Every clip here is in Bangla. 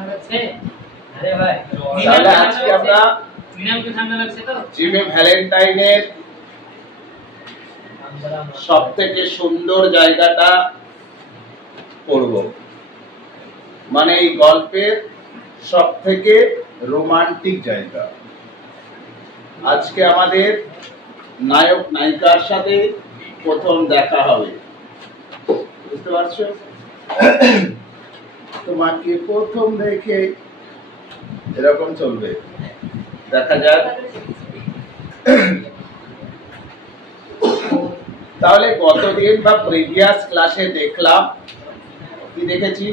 তাহলে আজকে আমরা জিমে ভ্যালেন্টাইনের সবথেকে সুন্দর জায়গাটা পড়ব, মানে এই গল্পের সবথেকে রোমান্টিক জায়গা। আজকে আমাদের নায়ক নায়িকার সাথে প্রথম দেখা হবে, বুঝতে পারছো? তোমাকে প্রথম দেখে এরকম চলবে, দেখা যাক। তাহলে গতদিন বা প্রিভিয়াস ক্লাসে দেখলাম কি দেখেছি,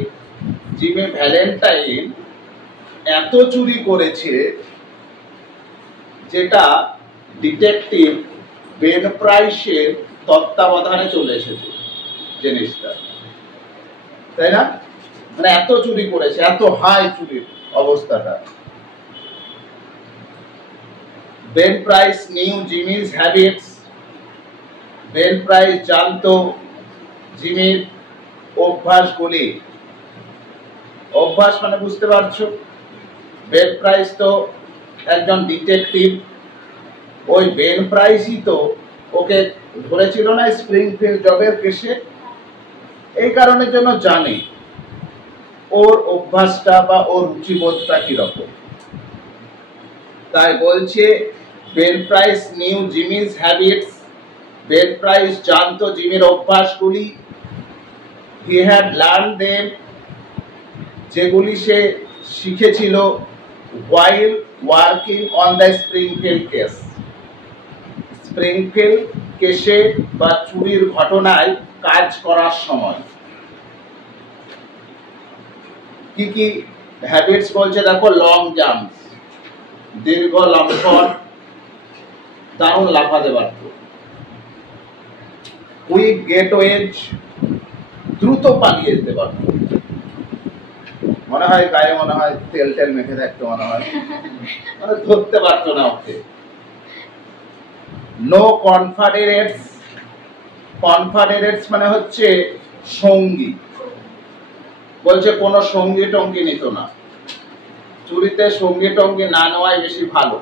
জিমে ভ্যালেন্টাইন এত চুরি করেছে যেটা ডিটেকটিভ বেন প্রাইসের তত্ত্বাবধানে চলে এসেছে জিনিসটা, তাই না? মানে এত চুরি করেছে, এত হাই চুরির অবস্থাটা। Ben Price knew Jimmy's habits. Ben Price জানতো জিমির অভ্যাসগুলি। অভ্যাস মানে বুঝতে পারছো, বেন প্রাইস তো একজন ডিটেকটিভ। ওই বেন প্রাইসই তো ওকে ধরেছিল না স্প্রিংফিল্ড জবের কেসে, এই কারণের জন্য জানে ওর অভ্যাসটা বা ওর রুচিবোধটা কিরকম। তাই বলছে Ben Price knew Jimmy's habits. Ben Price জানতো জিমির অভ্যাসগুলি। হি হ্যাড লার্ন দেম, যেগুলি সে শিখেছিল while working on the Springfield case. Springfield কেসে বা চুরির ঘটনায় কাজ করার সময় কি কি হ্যাবিটস বলছে দেখো। লং জাম্পস, দীর্ঘ লম্ফন, দারুণ লাফাতে পারত। কুইক গেটওয়েজ, দ্রুত পালিয়ে যেতে পারত। মনে হয় গায়ে মনে হয় তেল টেল মেখে থাকতো, মনে হয় মানে ধরতে পারতো না ওকে। No conference. কনফারেন্স মানে হচ্ছে সঙ্গী, বলছে কোনো সঙ্গী টঙ্গী নিত না। চুরিতে সঙ্গী টঙ্গী না নেওয়াই বেশি ভালো,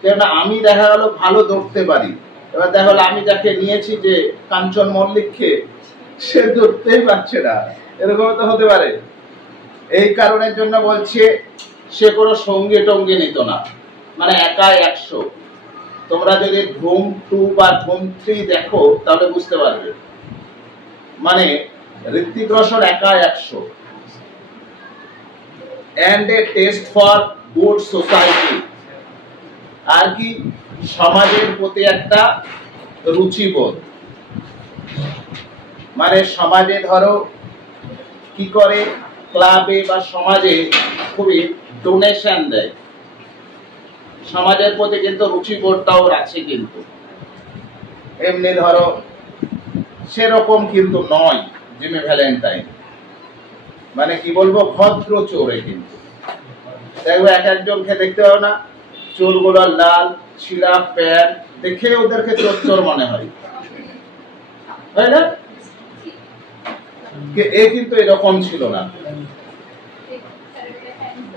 কেননা আমি দেখা গেল ভালো ধরতে পারি, এবার দেখা গেল আমি যাকে নিয়েছি যে কাঞ্চন মল্লিককে, সে ধরতেই পারছে না, এরকম তো হতে পারে। এই কারণের জন্য বলছে সে কোনো সঙ্গী টঙ্গী নিত না, মানে একাই 100। তোমরা যদি ধুম 2 বা ধুম 3 দেখো তাহলে বুঝতে পারবে, মানে ঋত্বিক রোশন একাই 100। and a taste for good society, আর কি সমাজের প্রতি একটা রুচিবোধ। মানে সমাজে ধরো কি করে, ক্লাবে বা সমাজে খুবই ডোনেশন দেয়, সমাজের প্রতি কিন্তু রুচিবোধটাও আছে। কিন্তু এমনি ধরো সেরকম কিন্তু নয় জিমি ভ্যালেন্টাইন, মানে কি বলবো ভদ্র চোরে। কিন্তু দেখবো এক একজনকে দেখতে পাবো না, চোরগুলো লাল ছিঁড়া প্যান্ট দেখে ওদেরকে চোর চোর মনে হয়, তাই না? এ কিন্তু এরকম ছিল না।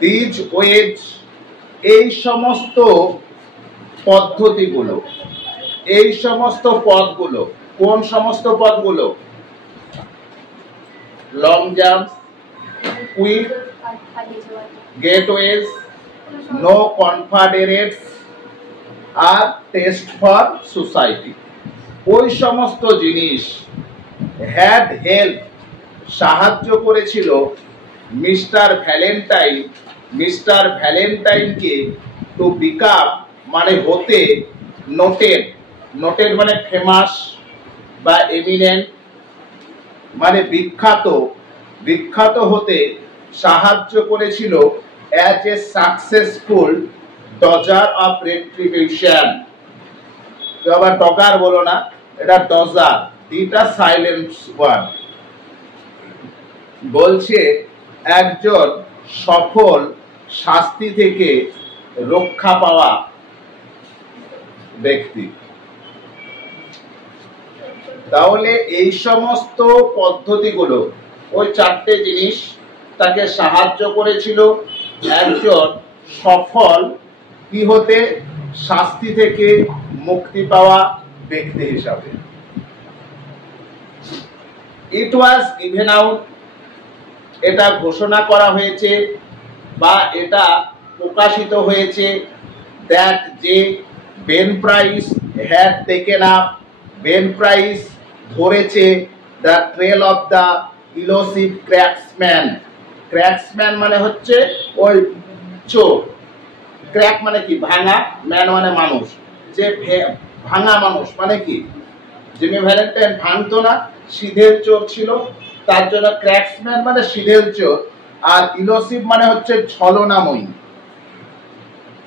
দিজ ওয়েজ, এই সমস্ত পদ্ধতিগুলো, এই সমস্ত পথগুলো, কোন সমস্ত পথগুলো? Long jump, quick getaways, no conference আর টেস্ট ফর সোসাইটি। ওই সমস্ত জিনিস হ্যাড হেল্প, সাহায্য করেছিল মিস্টার ভ্যালেন্টাইনকে টু বিকাম, মানে হতে, নোটেড। নোটেড মানে ফেমাস বা এমিনেন্ট, মানে বিখ্যাত। বিখ্যাত হতে সাহায্য করেছিল as a successful dodger of retribution. তো আবার ডগার বলো না, এটা ডজার, এটা সাইলেন্ট ওয়ার্ড। বলছে একজন সফল শাস্তি থেকে রক্ষা পাওয়া ব্যক্তি। তাহলে এই সমস্ত পদ্ধতিগুলো, ওই 4টে জিনিস তাকে সাহায্য করেছিল একজন সফল কি হতে, শাস্তি থেকে মুক্তি পাওয়া ব্যক্তি হিসাবে। ইট ওয়াজ গিভেন আউট, এটা ঘোষণা করা হয়েছে বা এটা প্রকাশিত হয়েছে, দ্যাট যে Ben price had taken up, Ben price ধরেছে দ্য ট্রেল অফ দ্য ইলোসিভ ক্র্যাক্সম্যান। ক্র্যাক্সম্যান মানে হচ্ছে ওই চোর, ক্র্যাক মানে কি ভাঙা, ম্যান মানে মানুষ, যে ভাঙা মানুষ মানে কি, জিমি ভ্যালেন্টাইন ভাঙতো না, সিধেল চোর ছিল, তার জন্য ক্র্যাক্সম্যান মানে সিধেল চোর। আর ইলোসিভ মানে হচ্ছে ছলনাময়ী।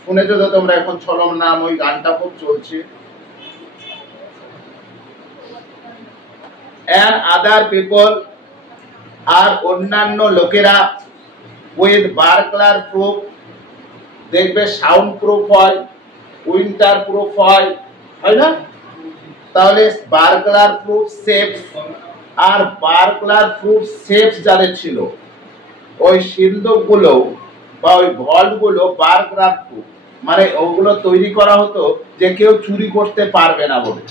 শুনেছো তো তোমরা এখন ছলনাময়ী গানটা খুব চলছে। and other people আর অন্যান্য লোকেরা উইথ বার্কলার প্রুফ, দেখবে সাউন্ড প্রুফ হয়, উইন্টার প্রুফ হয়, হয় না? তাহলে বার্কলার প্রুফ সেফ, আর বার্কলার প্রুফ সেফ যাদের ছিল, ওই সিন্ধুকগুলো বা ওই ভল্টগুলো বার্কলার প্রুফ, মানে ওগুলো তৈরি করা হতো যে কেউ চুরি করতে পারবে না বলে,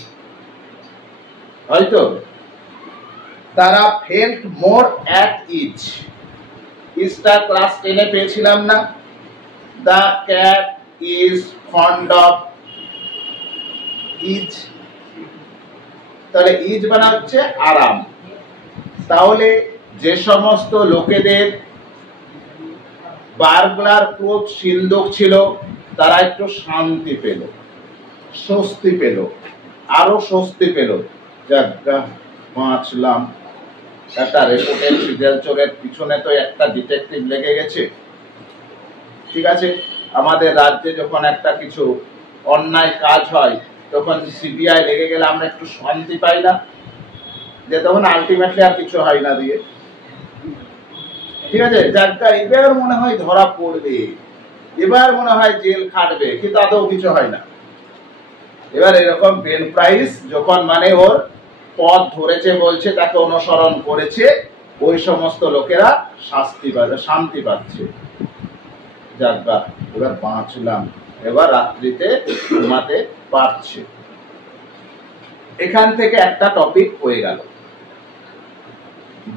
হয়তো। তারা ফেল্ট মোর অ্যাট ইচ, ইচটা ক্লাস 10-এ পেয়েছিলাম না? The cat is fond of ease, তাহলে ইজ মানে হচ্ছে আরাম। তাহলে যে সমস্ত লোকেদের বার্গলার প্রুফ সিন্ধুক ছিল তারা একটু শান্তি পেল, স্বস্তি পেল, আরো স্বস্তি পেল, যাক বাঁচলাম। একটা রেপুটেড সিরিয়াল চোরের পিছনে তো একটা ডিটেকটিভ লেগে গেছে, ঠিক আছে। আমাদের রাজ্যে যখন একটা কিছু অন্যায় কাজ হয় তখন সিবিআই লেগে গেলে আমরা একটু শান্তি পাই না, যে তখন আলটিমেটলি আর কিছু হয় না দিয়ে, ঠিক আছে। যারটা এবার মনে হয় ধরা পড়বে, এবার মনে হয় জেল খাটবে, কিন্তু আদৌ কিছু হয় না। এবার এরকম বেন প্রাইস যখন মানে ওর পথ ধরেছে বলছে, তাকে অনুসরণ করেছে, ওই সমস্ত লোকেরা শাস্তি পাচ্ছে, শান্তি পাচ্ছে, যাক এবার বাঁচলাম, এবার রাত্রিতে ঘুমাতে পারছে। এখান থেকে একটা টপিক হয়ে গেল,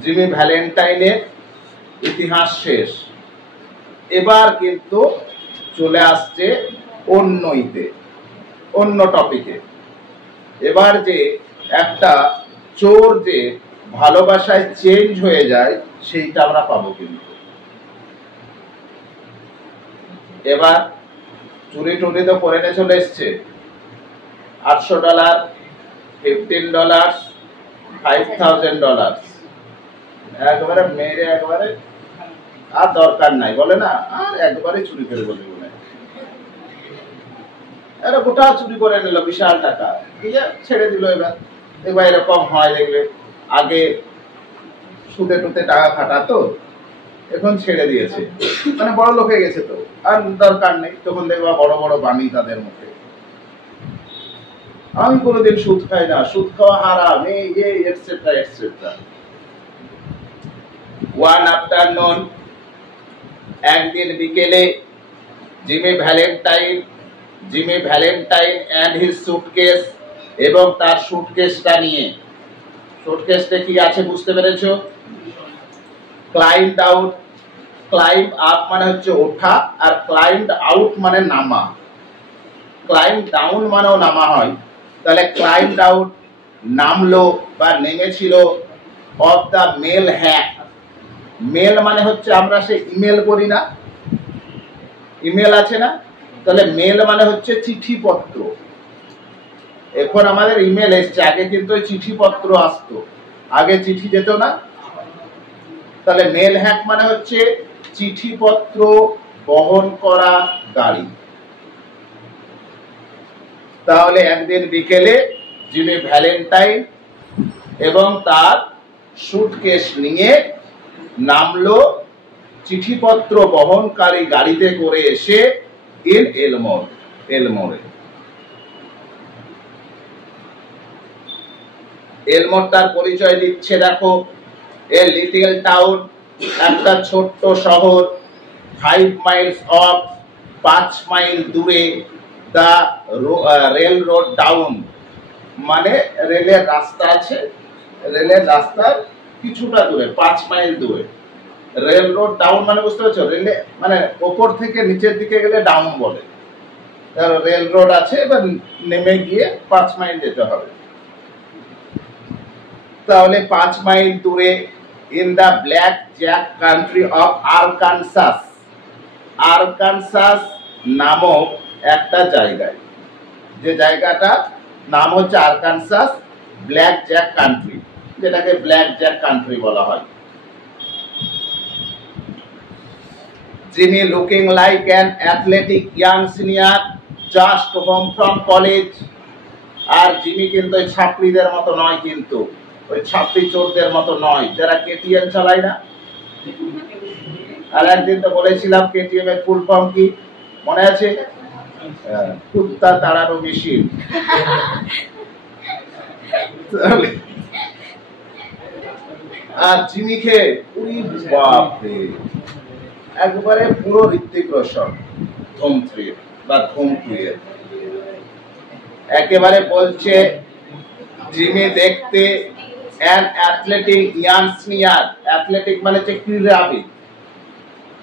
জিমি ভ্যালেন্টাইনের ইতিহাস শেষ। এবার কিন্তু চলে আসছে অন্য টপিকে। এবার যে একটা চোর যে ভালোবাসায় চেঞ্জ হয়ে যায় সেইটা আমরা পাবো কিন্তু। এবার চুরি টুরি তো করে নিয়ে চলে এসছে, $800, $15, $5,000, একবারে মেরে একবারে আর দরকার নাই বলে না, আর একবারে চুরি করে বলে এরা গোটা চুরি করে নিল বিশাল টাকা, দিয়ে ছেড়ে দিল। এবার এরকম হয়, দেখবে আগে সুদে টুতে টাকা খাটাতো, এখন ছেড়ে দিয়েছে, মানে বড় লোক হয়ে গেছে তো আর দরকার নেই। তখন দেখবা বড় বড় বাণী তাদের মুখে, আমি কোনোদিন সুদ খাই না, সুদ খাওয়া হারাম, এই এটসেট্রা এটসেট্রা। ওয়ান আফটারনুন, একদিন বিকেলে, Jimmy Valentine and his suitcase, এবং তার সুটকেসটা নিয়ে, সুটকেসটা কি আছে বুঝতে পেরেছো? ক্লাইম্বড আউট, ক্লাইম্ব আপ মানে হচ্ছে ওঠা, আর ক্লাইম্বড আউট মানে নামা। ক্লাইম্ব ডাউন মানেও নামা হয়, তাহলে ক্লাইম্বড আউট নামলো বা নেমেছিল, of the mail hack. Mail মানে হচ্ছে আমরা সে ইমেল করি না, ইমেল আছে না, তাহলে মেল মানে হচ্ছে চিঠিপত্র। এখন আমাদের ইমেল এসছে, আগে কিন্তু চিঠিপত্র আসতো, আগে চিঠি যেত না। তাহলে মেল হ্যাক মানে হচ্ছে চিঠিপত্র বহন করা গাড়ি। তাহলে একদিন বিকেলে জিমি ভ্যালেন্টাইন এবং তার সুটকেস নিয়ে নামলো চিঠিপত্র বহনকারী গাড়িতে করে এসে ইন এলমোরে। এলমোর তার পরিচয় দিচ্ছে, দেখো, এ লিটল টাউন একটা ছোট্ট শহর 5 মাইলস অফ, 5 মাইল দূরে দা রেল রোড ডাউন, মানে রেলের রাস্তা আছে, রেলের রাস্তার কিছুটা দূরে 5 মাইল দূরে। রেল রোড ডাউন মানে বুঝতে পারছো, রেলে মানে ওপর থেকে নিচের দিকে গেলে ডাউন বলে। রেল রোড আছে, এবার নেমে গিয়ে 5 মাইল যেতে হবে। তাহলে 5 মাইল দূরে in the black jack country of Arkansas, Arkansas নামক একটা জায়গায়, যে জায়গাটা নাম হচ্ছে আরকানসাস ব্ল্যাক জ্যাক কান্ট্রি, যেটাকে ব্ল্যাক জ্যাক কান্ট্রি বলা হয়। Jimmy looking like an athletic young senior just home from college, আর জিমি কিন্তু ওই ছাত্রীদের মতো নয়, কিন্তু ওই ছাত্রী চোরদের মতো নয় যারা কেটিএম চালায় না। আর একদিন তো বলেছিলাম কেটিএম এর ফুল ফর্ম কি মনে আছে? কুত্তা তাড়ানো মেশিন। আর জিমিকে একবারে পুরো ঋত্বিক রোশন ধুম-3 বা ধুম-2 একেবারে বলছে জিমি দেখতে an athletic young senior, athletic মানে হচ্ছে ক্রীড়াবিদ,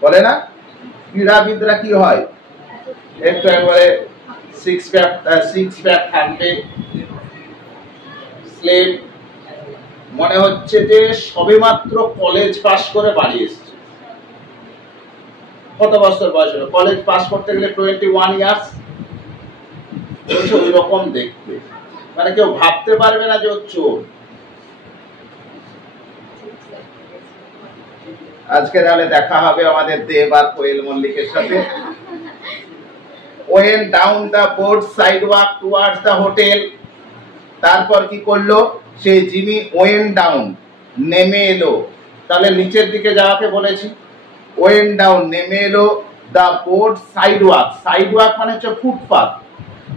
বলে না ক্রীড়াবিদরা কি হয়, একটু একবারে সিক্স প্যাক থাকবে, স্লিম, মনে হচ্ছে যে সবেমাত্র কলেজ পাস করে বাড়ি এসেছে। কত বছর বয়স হলো? কলেজ পাস করতে গেলে 21 ইয়ার্স, ওই রকম দেখতে, মানে কেউ ভাবতে পারবে না যে ও চোর। আজকে তাহলে দেখা হবে আমাদের দেব আর কোয়েল মল্লিকের সাথে। Went down the board sidewalk towards the hotel, তারপর কি করলো সেই জিমি? ওয়েন ডাউন, নেমে এলো। তাহলে নিচের দিকে যাওয়াকে বলেছি, ওয়েন ডাউন নেমে এলো, দা বোর্ড সাইডওয়াক, সাইডওয়াক মানে হচ্ছে ফুটপাথ,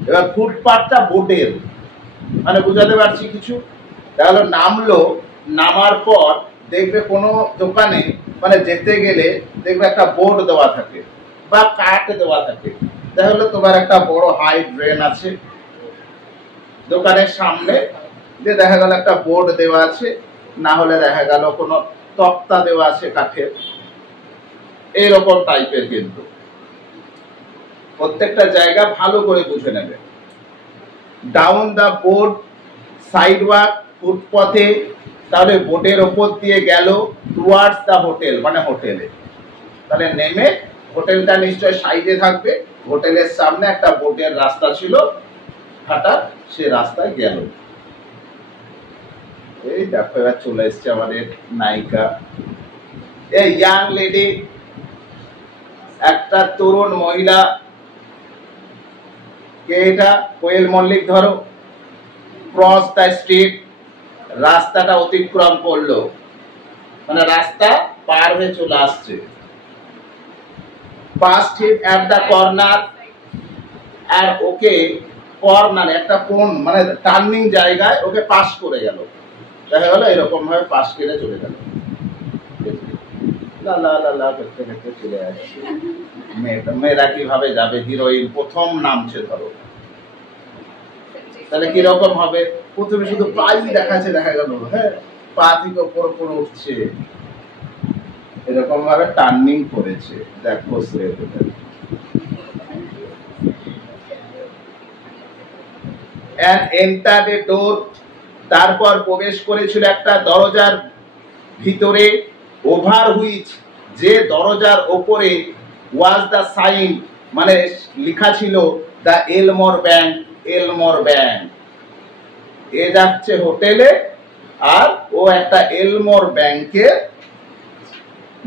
এবার ফুটপাথটা বোর্ডের, মানে বুঝাতে পারছি কিছু? তাহলে নামলো, নামার পর দেখবে কোনো দোকানে মানে যেতে গেলে দেখবে একটা বোর্ড দেওয়া থাকে বা কাঠ দেওয়া থাকে, তাহলে তোমার একটা বড় হাই ড্রেন আছে দোকানের সামনে, যে দেখা গেল একটা বোর্ড দেওয়া আছে, না হলে দেখা গেল কোনো তক্তা দেওয়া আছে কাঠের, এইরকম টাইপের। কিন্তু প্রত্যেকটা জায়গা ভালো করে বুঝে নেবে। ডাউন দা বোর্ড সাইডওয়াক, ফুটপথে, তাহলে বোর্ডের ওপর দিয়ে গেল, টুয়ার্ডস দা হোটেল মানে হোটেলে, তাহলে নেমে, হোটেলটা নিশ্চয় সাইডে থাকবে, হোটেলের সামনে একটা বোর্ডের রাস্তা ছিল হাঁটা, সে রাস্তায় গেল। এই দেখো এবার চলে এসছে আমাদের নায়িকা, এই ইয়াং লেডি, একটা তরুণ মহিলা, কে এটা? কোয়েল মল্লিক ধরো। ক্রস দ্য স্ট্রিট, রাস্তাটা অতিক্রম করলো, মানে রাস্তা পার হয়ে চলে আসছে। Past him at the corner, আর ওকে কর্নার একটা কোণ মানে টার্নিং জায়গায় ওকে পাস করে গেল, দেখা গেল এরকম ভাবে পাস করে চলে গেল। লা লা লা লা করতে করতে চলে আসছে। মেয়েরা কিভাবে যাবে? হিরোইন প্রথম নামছে ধরো, তাহলে কিরকম হবে? প্রথমে শুধু পাই দেখাচ্ছে, দেখা গেল হ্যাঁ পা থেকে ওপর ওপর উঠছে, এরকম ভাবে টার্নিং করেছে। দেখো তারপর প্রবেশ করেছিল একটা দরজার ভিতরে, ওভার হুইচ, যে দরজার ওপরে ওয়াজ দা সাইন মানে লেখা ছিল দা এলমোর ব্যাংক, এলমোর ব্যাংক। এ যাচ্ছে হোটেলে আর ও একটা এলমোর ব্যাংকের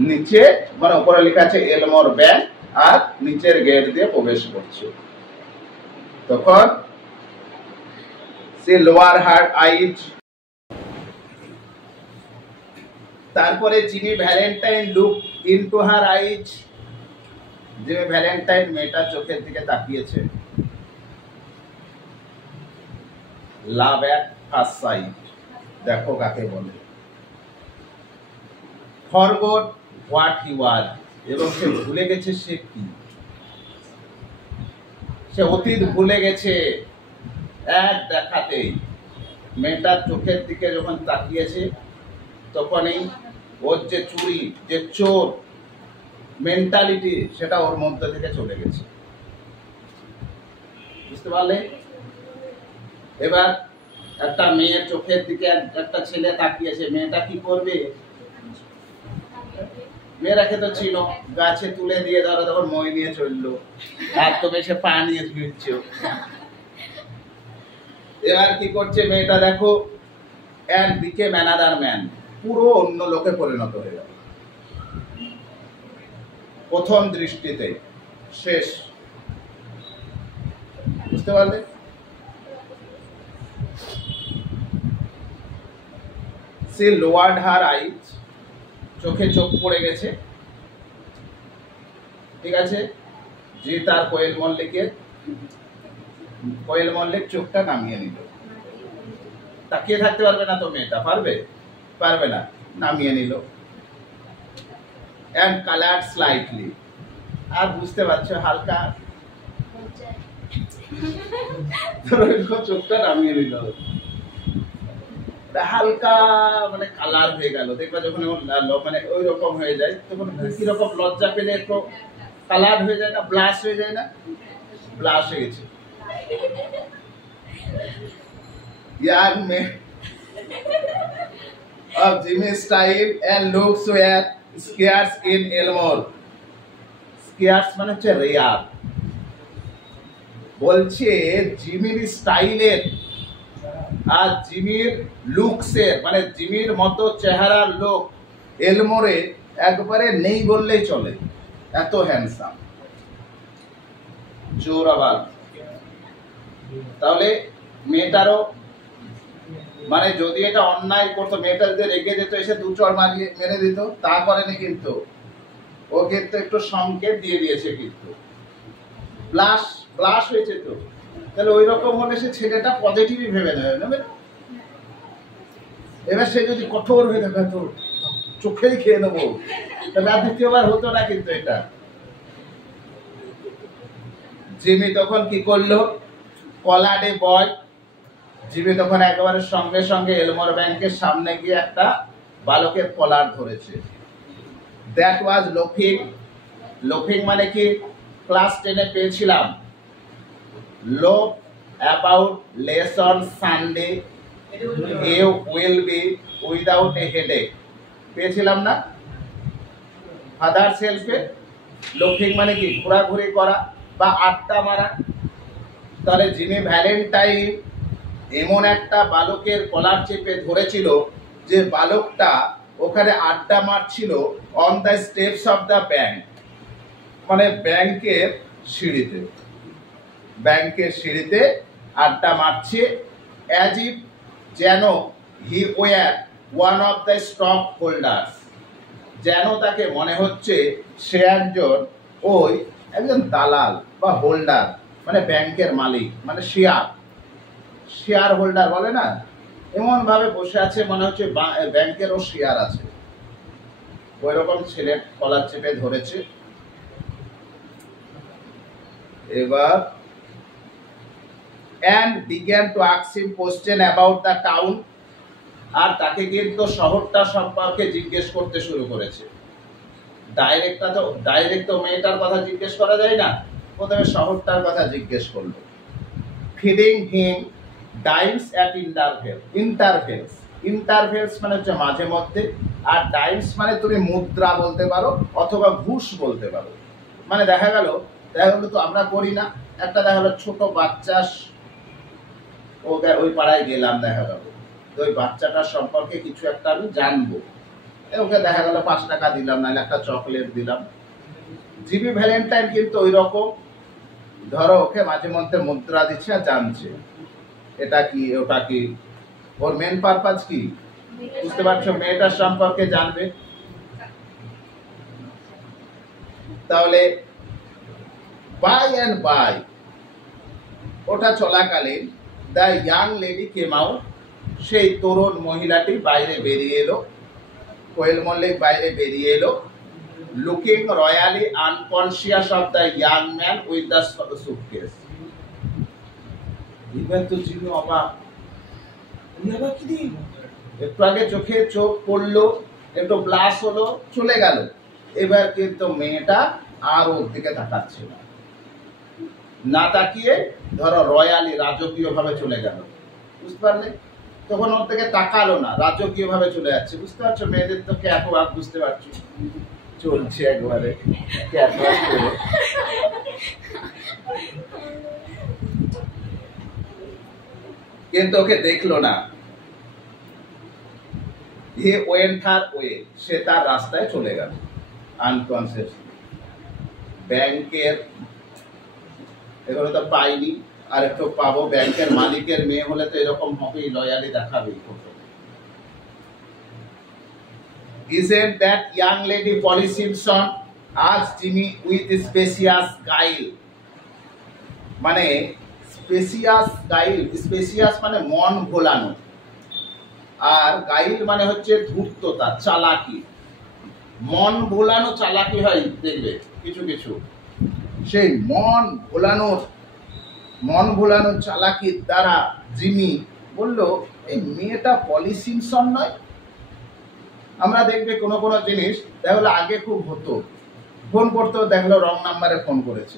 নিচে মানে উপরে লেখা আছে এলমোর ব্যাংক, আর নিচের গেট দিয়ে প্রবেশ করছে। তখন সে লোয়ার হার্ট আইজ, তারপরে জিমি ভ্যালেন্টাইন লুক ইনটু হার আইজ, জিমি ভ্যালেন্টাইন মেয়েটার চোখের দিকে তাকিয়েছে। লাভ এট ফার্স্ট সাইট, দেখো কাকে বলে। ফরগট হোয়াট হি ওয়াজ, এবং সে ভুলে গেছে সে কি, সে অতীত ভুলে গেছে। এক দেখাতেই মেয়েটার চোখের দিকে যখন তাকিয়েছে তখনই ওর যে চুরি, যে চোর মেন্টালিটি, সেটা ওর মধ্যে থেকে চলে গেছে। বুঝতে পারলে? এবার একটা মেয়ের চোখের দিকে একটা ছেলে তাকিয়েছে, মেয়েটা কি করবে? মেয়েরাকে তো ছিল, গাছে তুলে দিয়ে ধরো তখন মই নিয়ে চললো, আর তো বেশি পা নিয়ে ফিরছ। এবার কি করছে মেয়েটা দেখো, and became another man, পুরো অন্য লোকে পরিণত হয়ে গেল প্রথম দৃষ্টিতে, শেষ। বুঝতে পারলে? সে লোয়ার্ড হার আইজ, চোখে চোখ পড়ে গেছে, ঠিক আছে। যে তার কোয়েল মল্লিক চোখটা নামিয়ে নিল। তাকিয়ে থাকতে পারবে না তো মেয়েটা, পারবে? পারবে না, নামিয়ে নিল। and colored slightly, আর বুঝতে পারছো হালকা চোখটা নামিয়ে নিল, হালকা মানে কালার হয়ে গেল। দেখবা যখন মানে ওই রকম হয়ে যায় তখন কি রকম লজ্জা পেলে একটু কালার হয়ে যায় না, ব্লাশ হয়ে যায় না, ব্লাশ হয়ে গেছে। young man of Jimmy's style and looks were scarce in Elmore. Scarce মানে হচ্ছে রেয়ার। বলছে জিমির স্টাইলের আর জিমির লুকসের, মানে জিমির মতো চেহারার লোক এলমোরে একবারে নেই বললেই চলে, এত হ্যান্ডসাম, জোর আবার। তাহলে মেয়েটারও মানে যদি এটা অন্যায় করতো, মেয়েটা যদি রেগে যেত এসে দু চড় মারিয়ে মেরে দিত, তা করেনি কিন্তু। ও কিন্তু একটু সংকেত দিয়ে দিয়েছে, কিন্তু ব্লাশ হয়েছে তো। তাহলে ওই রকম হলে সে ছেলেটা পজিটিভই ভেবে নেবে। এবার সে যদি কঠোর হয়ে থাকে তো চোখেই খেয়ে নেবো, তাহলে আর দ্বিতীয়বার হতো না কিন্তু এটা। জিমি তখন কি করলো, কলাডে বয়, জিমি তখন একেবারে সঙ্গে সঙ্গে এলমোর ব্যাংকের সামনে গিয়ে একটা বালকের কলার ধরেছে। That was লোফিং। লোফিং মানে কি, ক্লাস 10-এ পেয়েছিলাম, love about lesson Sunday you will be without a headache, পেয়েছিলাম না ফাদার সেলফে। লোফিং মানে কি, ঘোরাঘুরি করা বা আড্ডা মারা। তাহলে জিমি ভ্যালেন্টাইন এমন একটা বালকের কলার চেপে ধরেছিল যে বালকটা ওখানে আড্ডা মারছিল on the steps of the bank, মানে ব্যাংকের সিঁড়িতে আড্ডা মারছে। অ্যাজ ইফ, যেন হি war one of the stock holders, যেন তাকে মনে হচ্ছে সে একজন দালাল বা হোল্ডার, মানে ব্যাংকের মালিক, মানে শেয়ার হোল্ডার বলে না, এমন ভাবে বসে আছে মনে হচ্ছে ব্যাংকেরও শেয়ার আছে। ওই রকম ছেলের কলার চেপে ধরেছে। এবার and began to ask him question about the town, আর তাকে কিন্তু শহরটা সম্পর্কে জিজ্ঞেস করতে শুরু করেছে। ডাইরেক্ট তো মেয়েটার কথা জিজ্ঞেস করা যায় না, প্রথমে শহরটার কথা জিজ্ঞেস করলো। ফিডিং হিম ডাইমস অ্যাট ইন্টারভেলস মানে হচ্ছে মাঝে মধ্যে, আর ডাইমস মানে তুমি মুদ্রা বলতে পারো অথবা ঘুষ বলতে পারো। মানে দেখা গেল তো আমরা করি না, একটা দেখা গেলো ছোট বাচ্চা, ওই পাড়ায় গেলাম, দেখা গেল ওই বাচ্চাটার সম্পর্কে কিছু একটা আমি জানবো, ওকে দেখা গেল 5 টাকা দিলাম, নাহলে একটা চকলেট দিলাম। জিমি ভ্যালেন্টাইন কিন্তু ওই রকম, ধরো ওকে মাঝে মধ্যে মুদ্রা দিচ্ছে আর জানছে এটা কি ওটা কি, ওর মেন পারপাস কি, বুঝতে পারছো, মেয়েটার সম্পর্কে জানবে। তাহলে বাই অ্যান্ড বাই ওটা চলাকালীন the young lady came out, সেই তরুণ মহিলাটি বাইরে বেরিয়ে এলো, কোয়েল মল্লিক বাইরে বেরিয়ে এলো। looking royally unconscious of the young man with the suitcase. এবার তো জিমি অবাক, এবার কি দিন একটু আগে চোখে চোখ পড়লো, একটু ব্লাশ হলো, চলে গেল। এবার কিন্তু মেয়েটা আর ওর দিকে তাকাচ্ছে না, না তাকিয়ে ধরো রয়্যালি রাজকীয় ভাবে চলে গেল, বুঝতে পারলে? তখন ওর থেকে তাকালো না, রাজকীয় ভাবে চলে যাচ্ছে। বুঝতে পারছো মেয়েদের তো ক্যাটওয়াক, বুঝতে পারছো চলছে একবারে ক্যাটওয়াক করে। কিন্তু ওকে দেখলো না। হে ওয়েন্ট হার ওয়ে, সে তার রাস্তায় চলে গেল আনকনসিয়াসলি। ব্যাংকের এগুলো তো পাইনি, আর একটু পাবো। ব্যাংকের মালিকের মেয়ে হলে তো এরকম হবেই, লয়ালি দেখাবেই। Isn't that young lady Polly Simpson? asked Jimmy with spacious guile. মানে স্পেসিয়াস গাইল, স্পেসিয়াস মানে মন ভোলানো, আর গাইল মানে হচ্ছে ধূর্ততা, চালাকি। মন ভোলানো চালাকি হয় দেখবে কিছু কিছু, সেই মন ভোলানোর চালাকির দ্বারা জিমি বলল, এই মেয়েটা পলি সিমসন নয়? আমরা দেখবে কোনো কোনো জিনিস দেখলো আগে খুব হতো, ফোন করতো দেখলো রং নাম্বারে ফোন করেছে,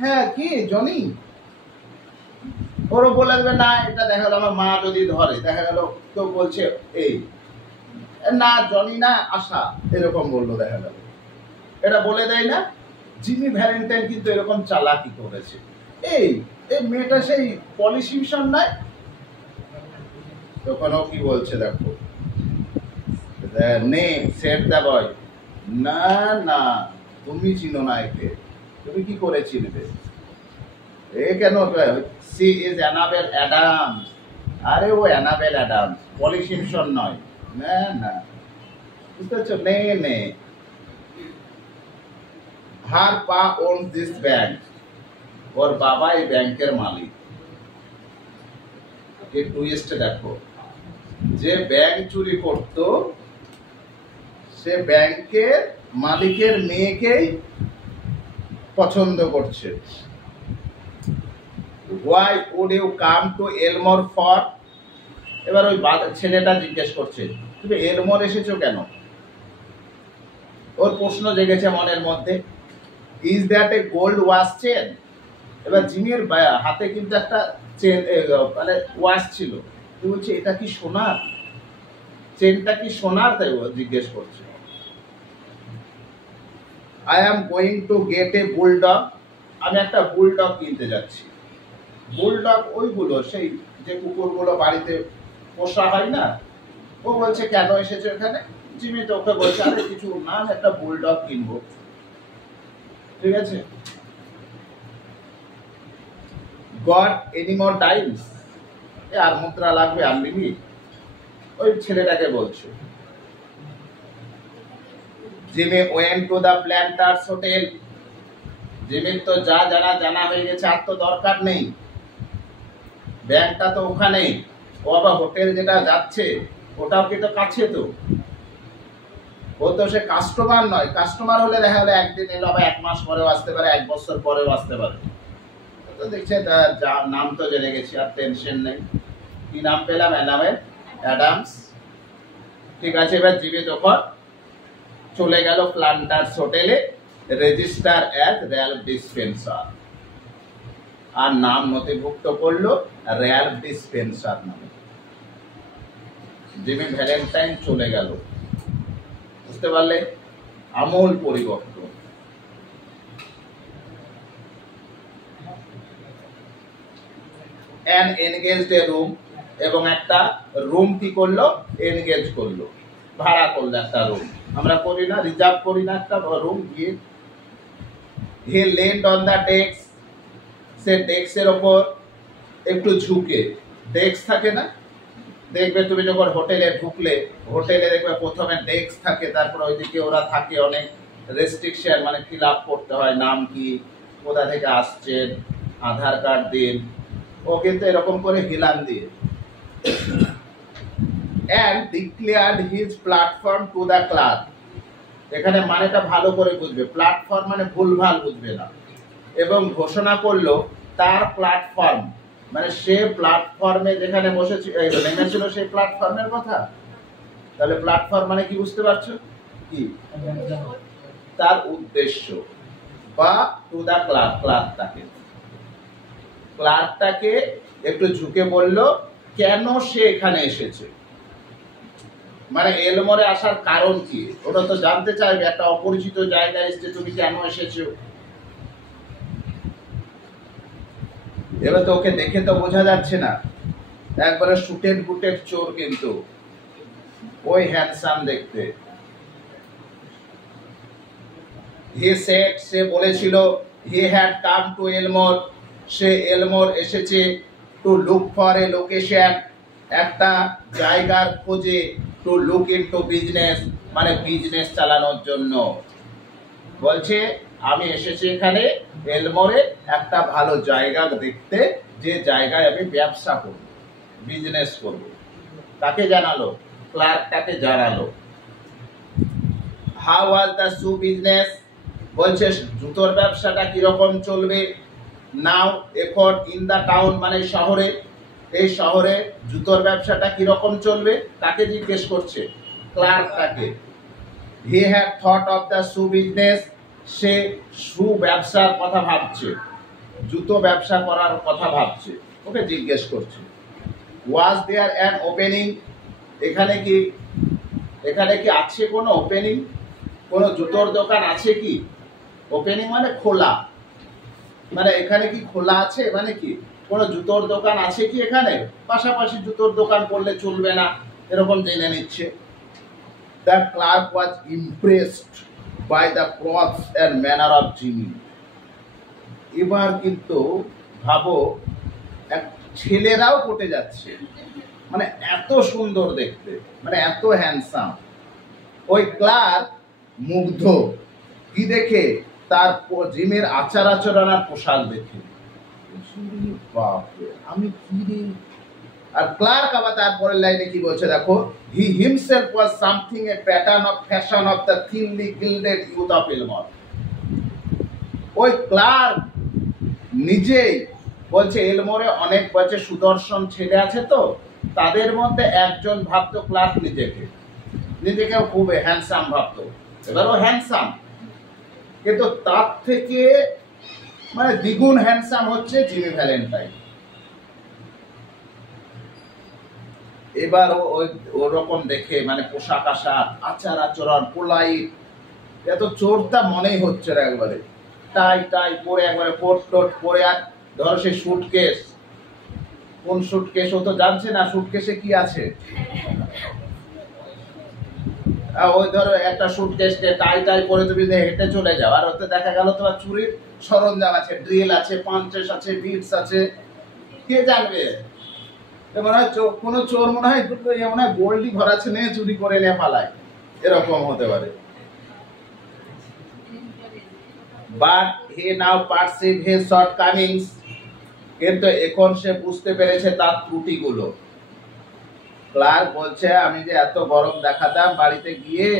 হ্যাঁ কি জনি, ওরও বলে দেবে না, এটা দেখা গেল আমার মা যদি ধরে, দেখা গেল কেউ বলছে এই না জনি না আশা, এরকম বললো, দেখা গেল এটা বলে দেয় না। জিমি ভ্যালেন্টাইন কিন্তু এরকম চালাকি করেছে। এই মেয়েটা সেই পলি সিমসন নয়? তখন ও কি বলছে দেখো, নেম সেট দ্য বয়, না না তুমি চিনো না একে, তুমি কি করে চিনবে, এ কেন, সি ইজ অ্যানাবেল অ্যাডামস। আরে ও অ্যানাবেল অ্যাডামস, পলি সিমসন নয়। না না, বুঝতে পারছো? নে হার পা ওনস দিস ব্যাংক, ওর বাবা এই ব্যাংকের মালিক। এই টুইস্ট দেখো, যে ব্যাংক চুরি করতো সে ব্যাংকের মালিকের মেয়েকেই পছন্দ করছে। Why would you come to Elmore for? এবার ওই ছেলেটা জিজ্ঞেস করছে, তুমি এলমোর এসেছো কেন? ওর প্রশ্ন জেগেছে মনের মধ্যে। Is that a gold watch chain? এবার জিমির হাতে কিন্তু একটা চেন, মানে ওয়াচ ছিল, তুই বলছে এটা কি সোনার? চেনটা কি সোনার? তাই জিজ্ঞেস করছে। I am going to get A bulldog, আমি একটা বুলডগ কিনতে যাচ্ছি। বুলডগ ওইগুলো, সেই যে কুকুরগুলো বাড়িতে পোষা হয় না। ও বলছে কেন এসেছে এখানে? জিমি তো ওকে বলছে, আরে কিছু না, একটা বুলডগ কিনবো। ঠিক আছে, গড এনি মোর টাইমস, আর মুদ্রা লাগবে আনবি? ওই ছেলেটাকে বলছো। Jimmy went to the Planters hotel, জিমির তো যা জানা হয়ে গেছে, আর তো দরকার নেই, ব্যাংকটা তো ওখানেই। ও আবার হোটেল যেটা যাচ্ছে ওটাও কি তো কাছে, তো ও তো সে কাস্টমার নয়। কাস্টমার হলে দেখা গেলো একদিন এলো, আবার এক মাস পরেও আসতে পারে, এক বছর পরেও আসতে পারে। তো দেখছে তার নাম তো জেনে গেছি, আর টেনশন নেই। কি নাম পেলাম? অ্যাডামস। ঠিক আছে, এবার জিমি তখন চলে গেল প্ল্যান্টার্স হোটেলে, রেজিস্টার অ্যাজ র্যালফ ডিসপেন্সার, আর নাম নথিভুক্ত করলো র্যালফ ডিসপেন্সার নামে। জিমি ভ্যালেন্টাইন চলে গেল, বুঝতে পারলে? আমূল পরিবর্তন। অ্যান এনগেজড এ রুম, এবং একটা রুম কি করলো? এনগেজ করলো, ভাড়া করলো একটা রুম। আমরা করি না, রিজার্ভ করি না একটা রুম গিয়ে। হি লেন্ড অন দ্য ডেস্ক, সে ডেস্কের ওপর একটু ঝুঁকে, ডেস্ক থাকে না, দেখবে তুমি যখন হোটেলে ঢুকলে, হোটেলে দেখবে প্রথমে ডেস্ক থাকে, তারপর ওইদিকে ওরা থাকে অনেক রেস্ট্রিকশন, মানে ফিল আপ করতে হয়, নাম কি, কোথা থেকে আসছেন, আধার কার্ড দিন। ও কিন্তু এরকম করে হিলান দিয়ে, and declared his platform to the clerk. এখানে মানেটা ভালো করে বুঝবে, প্ল্যাটফর্ম মানে ভুলভাল বুঝবে না। এবং ঘোষণা করলো তার প্ল্যাটফর্ম মানে সে প্ল্যাটফর্মে যেখানে নেমেছিল সেই প্ল্যাটফর্মের কথা। তাহলে প্ল্যাটফর্ম মানে কি বুঝতে পারছো? কি তার উদ্দেশ্য, বা টু দা ক্লার্কটাকে একটু ঝুঁকে বলল কেন সে এখানে এসেছে, মানে এলমোরে আসার কারণ কি, ওটা তো জানতে চাইবে। একটা অপরিচিত জায়গায় এসেছে, তুমি কেন এসেছো? এবার তো ওকে দেখে তো বোঝা যাচ্ছে না, একবারে শুটেড বুটেড চোর, কিন্তু ওই হ্যান্ডসাম দেখতে। হি সেড, সে বলেছিল, হি হ্যাড কাম টু এলমোর, সে এলমোর এসেছে, to look for a location, একটা জায়গার খোঁজে, টু লুক ইনটু বিজনেস মানে বিজনেস চালানোর জন্য। বলছে আমি এসেছি এখানে এলমোরে একটা ভালো জায়গা দেখতে, যে জায়গায় আমি ব্যবসা করব, বিজনেস করব। তাকে জানালো, ক্লার্কটাকে জানালো। How was the shoe business, বলছে জুতোর ব্যবসাটা কিরকম চলবে। নাও এখন ইন দ্য টাউন মানে শহরে, এই শহরে জুতোর ব্যবসাটা কিরকম চলবে তাকে জিজ্ঞেস করছে, ক্লার্কটাকে। He had thought of the shoe business, সে শু ব্যবসার কথা ভাবছে, জুতো ব্যবসা করার কথা ভাবছে, ওকে জিজ্ঞেস করছে। ওয়াজ দেয়ার অ্যান ওপেনিং, এখানে কি আছে কোনো ওপেনিং, কোনো জুতোর দোকান আছে কি? ওপেনিং মানে খোলা, মানে এখানে কি খোলা আছে, মানে কি কোনো জুতোর দোকান আছে কি এখানে? পাশাপাশি জুতোর দোকান করলে চলবে না, এরকম জেনে নিচ্ছে। The clerk was impressed by the clothes and manner of Jimmy. এবার কিন্তু ভাবো, এক ছেলেরাও পটে যাচ্ছে, মানে এত সুন্দর দেখতে, মানে এত হ্যান্ডসাম। ওই ক্লার্ক মুগ্ধ, কি দেখে? তার জিমের আচার আচরণ আর পোশাক দেখে। বাপরে, আমি কি রে। আর ক্লার্ক আবার তারপরের লাইনে কি বলছে দেখো, he himself was something a pattern of fashion of the thinly gilded youth of Elmore. ওই ক্লার্ক নিজেই বলছে এলমোরে অনেক বছর সুদর্শন ছেলে আছে, তো তাদের মধ্যে একজন ভাবতো ক্লার্ক নিজেকেও খুব হ্যান্ডসাম ভাবতো। এবারও হ্যান্ডসাম, কিন্তু তার থেকে মানে দ্বিগুণ হ্যান্ডসাম হচ্ছে জিমি ভ্যালেন্টাইন। এবার ওরকম দেখে, মানে পোশাক আশাক, আচার আচরণ, পোলাইট, এত চোরটা মনেই হচ্ছে না। একবারে টাই পরে, একবারে কোট টোট পরে, আর ধরো সে সুটকেস, কোন সুটকেস ও তো জানছে না সুটকেসে কি আছে। ওই ধরো একটা সুটকেসে টাই পরে তুমি হেঁটে চলে যাও, আর ওতে দেখা গেল তোমার চুরির সরঞ্জাম আছে, ড্রিল আছে, পাঞ্চেস আছে, বিটস আছে, কে জানবে? মনে হয় কোনো চোর মনে হয় গোল্ডি ভরাচ্ছে নিয়ে চুরি করে নিয়ে পালায়, এরকম হতে পারে। But he now perceive his shortcomings, কিন্তু এখন সে বুঝতে পেরেছে তার ত্রুটিগুলো। ক্লার্ক বলছে আমি যে এত গরম দেখাতাম বাড়িতে গিয়ে,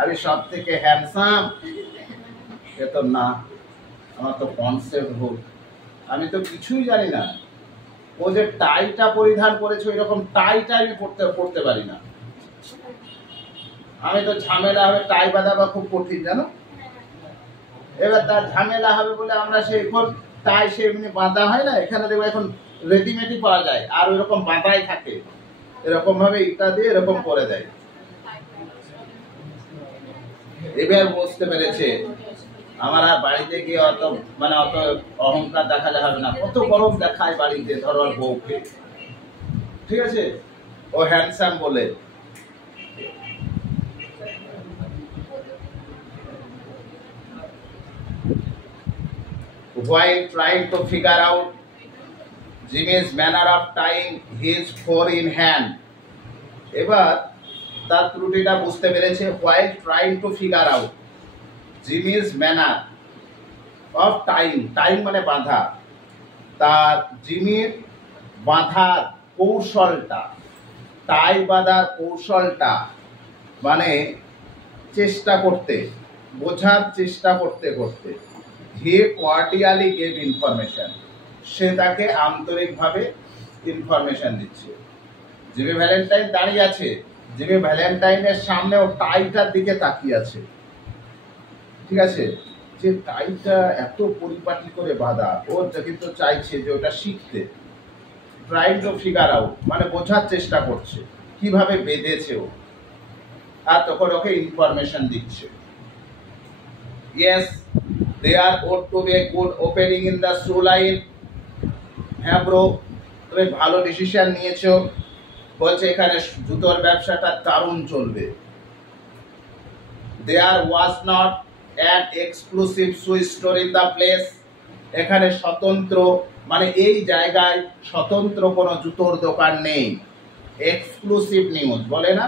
আমি সব থেকে হ্যান্ডসাম, এ তো না, আমার তো কনসেপ্ট ভুল, আমি তো কিছুই জানি না। ও যে টাইটা পরিধান করেছে, ওই রকম টাইটা আমি পড়তে পারি না। আমি তো ঝামেলা হবে, টাই বাঁধাবা খুব কঠিন জানো। এবার তার ঝামেলা হবে বলে আমরা সেই টাই সে এমনি বাঁধা হয় না, এখানে দেখবো এখন রেডিমেডই পাওয়া যায়, আর ওই রকম বাঁধাই থাকে, এরকম ভাবে ইটা দিয়ে এরকম করে দেয়। এবার বুঝতে পেরেছে আমার আর বাড়িতে গিয়ে অত অহংকার দেখালে হবে না। কত গরম দেখায় বাড়িতে, ধরো আর বউকে, ঠিক আছে, ও হ্যান্ডসাম বলে। While trying to figure out Jimmy's manner of tying his four in hand, এবার তার ত্রুটিটা বুঝতে পেরেছে। While trying to figure out Jimmy's manner of tying মানে বাঁধা, তার জিমির বাঁধার কৌশলটা, টাই বাঁধার কৌশলটা মানে চেষ্টা করতে, বোঝার চেষ্টা করতে করতে হি কোয়ার্টিয়ালি গেভ ইনফরমেশন, সে তাকে আন্তরিকভাবে ইনফরমেশন দিচ্ছে। জিমি ভ্যালেন্টাইন দাঁড়িয়ে আছে, জিমি ভ্যালেন্টাইনের সামনে ও টাইটার দিকে তাকিয়ে আছে, ঠিক আছে, যে টাইটা এত পরিপাটি করে বাঁধা, ওর কিন্তু চাইছে যে ওটা শিখতে, ট্রাইং টু ফিগার আউট, মানে বোঝার চেষ্টা করছে কিভাবে বেঁধেছে ও, আর তখন ওকে ইনফরমেশন দিচ্ছে। Yes, there ought to be a good opening in the shoe line. হ্যাঁ ব্রো, তুমি ভালো ডিসিশন নিয়েছো। বলছে এখানে জুতোর ব্যবসাটা দারুণ চলবে। There was not an exclusive shoe store in the place. এখানে স্বতন্ত্র, মানে এই জায়গায় স্বতন্ত্র কোনো জুতোর দোকান নেই। এক্সক্লুসিভ নিউজ বলে না,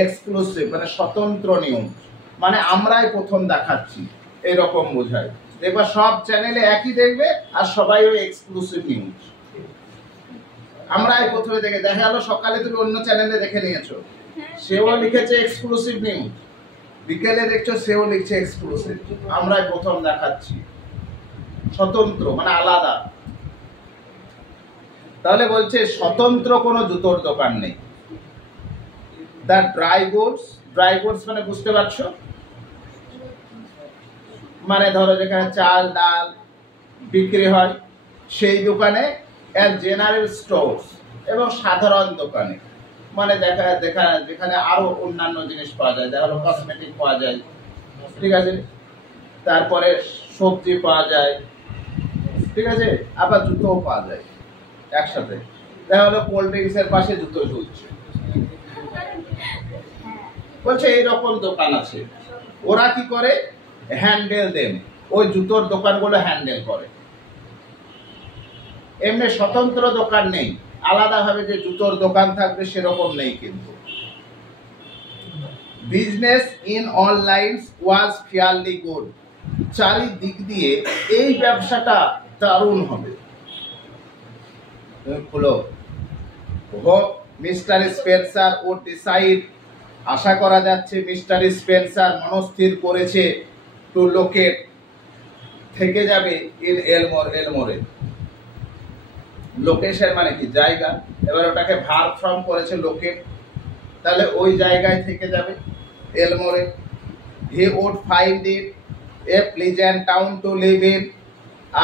এক্সক্লুসিভ মানে স্বতন্ত্র নিউজ, মানে আমরাই প্রথম দেখাচ্ছি, এরকম বোঝায়। দেখবা সব চ্যানেলে একই দেখবে, আর সবাই ওই এক্সক্লুসিভ নিউজ, আমরাই প্রথমে দেখে। দেখা গেল সকালে তুমি অন্য চ্যানেলে দেখে নিয়েছো, সেও লিখেছে এক্সক্লুসিভ নিউজ, বিকেলে দেখছো সেও লিখছে এক্সক্লুসিভ, আমরাই প্রথম দেখাচ্ছি, স্বতন্ত্র মানে আলাদা। তাহলে বলছে স্বতন্ত্র কোনো জুতোর দোকান নেই। The dry goods, dry goods মানে বুঝতে পারছো, মানে ধরো যেখানে চাল ডাল বিক্রি হয় সেই দোকানে, এর জেনারেল স্টোরস এবং সাধারণ দোকানে, মানে যেখানে আরো অন্যান্য জিনিস পাওয়া যায়, দেখা গেলো কসমেটিক পাওয়া যায়, ঠিক আছে, তারপরে সবজি পাওয়া যায়, ঠিক আছে, আবার জুতোও পাওয়া যায় একসাথে। দেখা গেলো কোল্ড ড্রিঙ্কস এর পাশে জুতো ঝুলছে, বলছে এইরকম দোকান আছে। ওরা কি করে, হ্যান্ডেল দেন, ওই জুতোর দোকানগুলো হ্যান্ডেল করে। এমনি স্বতন্ত্র দোকান নেই, আলাদাভাবে যে জুতোর দোকান থাকবে সেরকম নেই। কিন্তু business in all lines was fairly good, চারিদিক দিয়ে এই ব্যবসাটা দারুণ হবে। খুলো, hope Mr Spencer would decide, আশা করা যাচ্ছে মিস্টার স্পেন্সার মনস্থির করেছে টু লোকেট, থেকে যাবে ইন এলমোর, এলমোরে। লোকেশন মানে কি, জায়গা, এবার ওটাকে ভার্ব ফর্ম করেছে লোকেট, তাহলে ওই জায়গায় থেকে যাবে এলমোরে। He would find it a pleasant town to live in,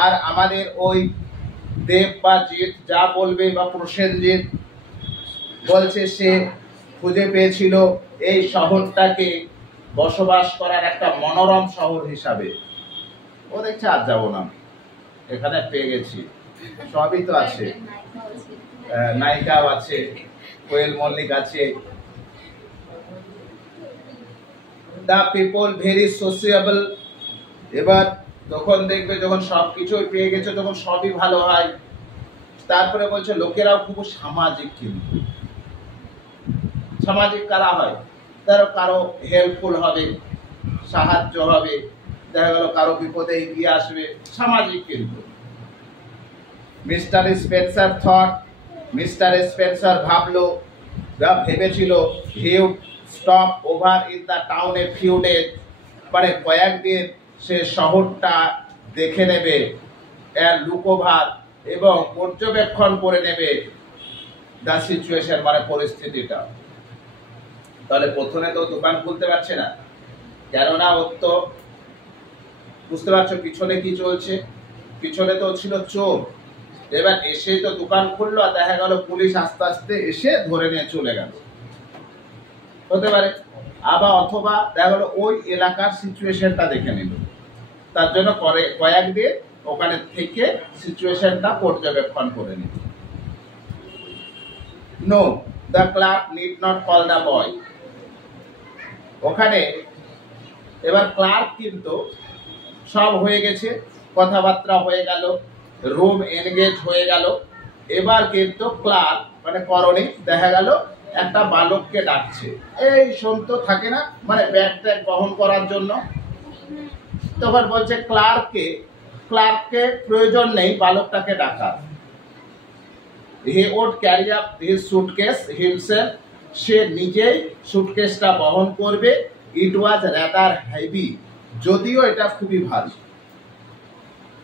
আর আমাদের ওই দেব বা জিৎ যা বলবে, বা প্রসেনজিৎ বলছে সে খুঁজে পেয়েছিল এই শহরটাকে বসবাস করার একটা মনোরম শহর হিসাবে। ও দেখছে আর যাবো না, এখানে পেয়ে গেছি, সবই তো আছে, নায়িকাও আছে, কোয়েল মল্লিক আছে। দ্য পিপল ভেরি সোশিয়েবল, এবার তখন দেখবে যখন সবকিছুই পেয়ে গেছে তখন সবই ভালো হয়। তারপরে বলছে লোকেরাও খুব সামাজিক, কিন্তু সামাজিক কারা হয়, তারা কারো হেল্পফুল হবে, সাহায্য হবে, দেখা গেল কারো বিপদে এগিয়ে আসবে, সামাজিক। কিন্তু Mister Spencer thought, Mister Spencer ভাবলো, যা ভেবেছিল, he would stop over in the town a few days, মানে কয়েকদিন সে শহরটা দেখে নেবে, এর লুক ওভার এবং পর্যবেক্ষণ করে নেবে দ্য সিচুয়েশন, মানে পরিস্থিতিটা। তাহলে প্রথমে তো দোকান খুলতে পারছে না, কেননা ওর তো বুঝতে পারছো পিছনে কি চলছে, পিছনে তো ছিল চোর। এবার এসে তো দোকান খুললো, আর দেখা গেল পুলিশ আস্তে আস্তে এসে ধরে নিয়ে চলে গেল, হতে পারে। আবার অথবা দেখা গেল ওই এলাকার সিচুয়েশনটা দেখে নিল, তার জন্য কয়েকদিন ওখানে থেকে সিচুয়েশনটা পর্যবেক্ষণ করে নিল। No, the clerk need not call the boy, ওখানে এবার ক্লার্ক কিন্তু সব হয়ে গেছে, কথাবার্তা হয়ে গেল, রুম এনগেজ হয়ে গেল। এবার কিন্তু ক্লার্ক মানে করণী দেখা গেল একটা বালককে ডাকছে, এই সন্ত থাকে না, মানে ব্যাগ ট্যাগ বহন করার জন্য। তখন বলছে ক্লার্ককে প্রয়োজন নেই বালকটাকে ডাকার। He would carry up his suitcase himself, সে নিজেই সুটকেসটা বহন করবে ইট ওয়াজ রাদার হেভি, যদিও এটা খুবই ভারী,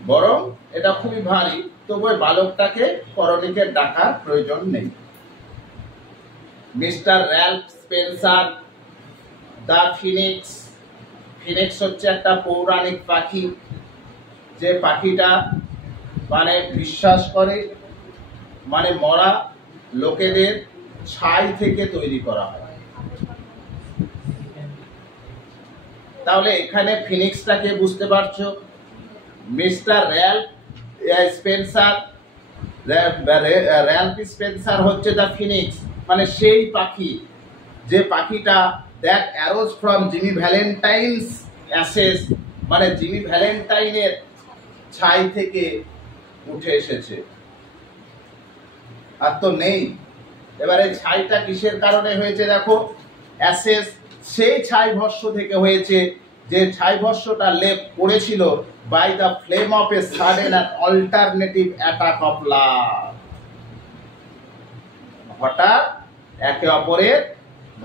বরং এটা খুবই ভারী, তবু বালকটাকে করণিকে ডাকার প্রয়োজন নেই। Mister Ralph Spencer the Phoenix. Phoenix হচ্ছে একটা পৌরাণিক পাখি, যে পাখিটা মানে বিশ্বাস করে মানে মরা লোকেদের ছাই থেকে তৈরি করা হয়। তাহলে এখানে ফিনিক্সটাকে বুঝতে পারছো, Mister Ralph Spencer, Ralph Spencer হচ্ছে দ্য ফিনিক্স, মানে সেই পাখি, যে পাখিটা that arose from Jimmy Valentine's ashes, মানে জিমি ভ্যালেন্টাইনের ছাই থেকে উঠে এসেছে, আর তো নেই। এবারে ছাইটা কিসের কারণে হয়েছে দেখো, অ্যাসেস, সেই ছাই ভস্য থেকে হয়েছে, যে ছাই ভস্যটা লেপ পড়েছিল by the flame of a sudden and alternative attack of love. হঠাৎ একে অপরের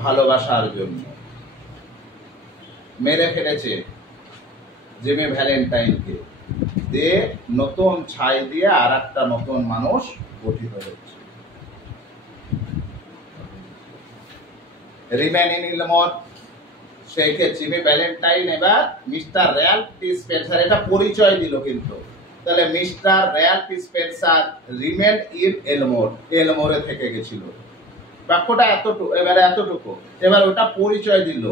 ভালোবাসার জন্য মেরে ফেলেছে জিমি ভ্যালেন্টাইনকে, দিয়ে নতুন ছাই দিয়ে আর একটা নতুন মানুষ গঠিত হচ্ছে। রিমেনিং ইলমোর, সেই জিমি ভ্যালেন্টাইন এবার মিস্টার র্যালফ টি স্পেন্সার, এটা পরিচয় দিল কিন্তু। তাহলে Mr Ralph Spencer remain in Elmore, এলমোরে থেকে গেছিল। বাক্যটা এতটুকু, এবারে এতটুকু, এবার ওটা পরিচয় দিল।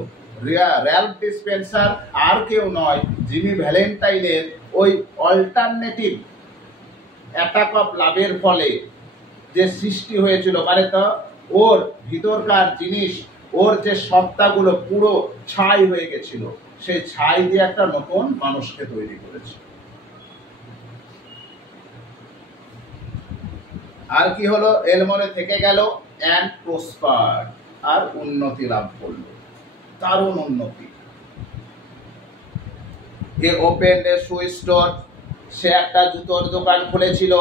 র্যালফ টি স্পেন্সার আর কেউ নয়, জিমি ভ্যালেন্টাইনের ওই অল্টারনেটিভ অ্যাটাক অফ লাভের ফলে যে সৃষ্টি হয়েছিল, মানে তো ওর ভিতরকার জিনিস, ওর যে সত্তাগুলো পুরো ছাই হয়ে গেছিল, সেই ছাই দিয়ে একটা নতুন মানুষকে তৈরি করেছে। আর কি হলো, এলমোরে থেকে গেল অ্যান্ড প্রসপার, আর উন্নতি লাভ করলো, দারুণ উন্নতি। হে ওপেন্ড এ শু স্টোর, সে একটা জুতোর দোকান খুলেছিল।